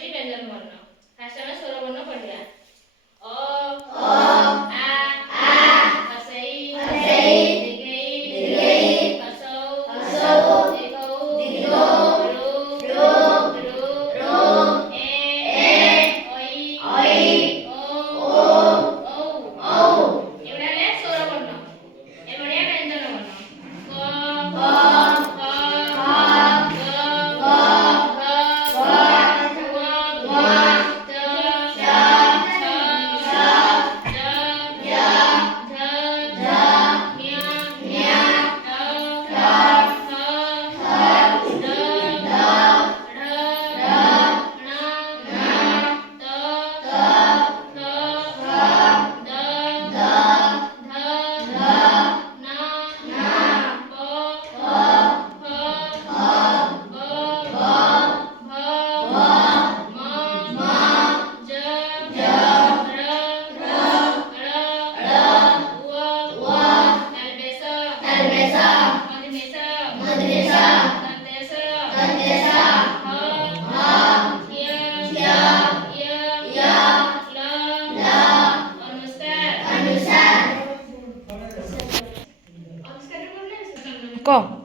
ହେଉଛି ବ୍ୟଞ୍ଜନ ବର୍ଣ୍ଣ। ଫାଷ୍ଟ ଆମେ ସ୍ୱର ବର୍ଣ୍ଣ ପଢ଼ିବା। ଅ ଆ ହସେଇ ଦିଗେଇ ହସଉ ଦିଘଉ ରୁ ଏ ଐ ଓ ଔ। ଏଗୁଡ଼ା ହେଲେ ସ୍ୱର ବର୍ଣ୍ଣ। ଏଭଳିଆ ବ୍ୟଞ୍ଜନ ବର୍ଣ୍ଣ। କ ଖ ক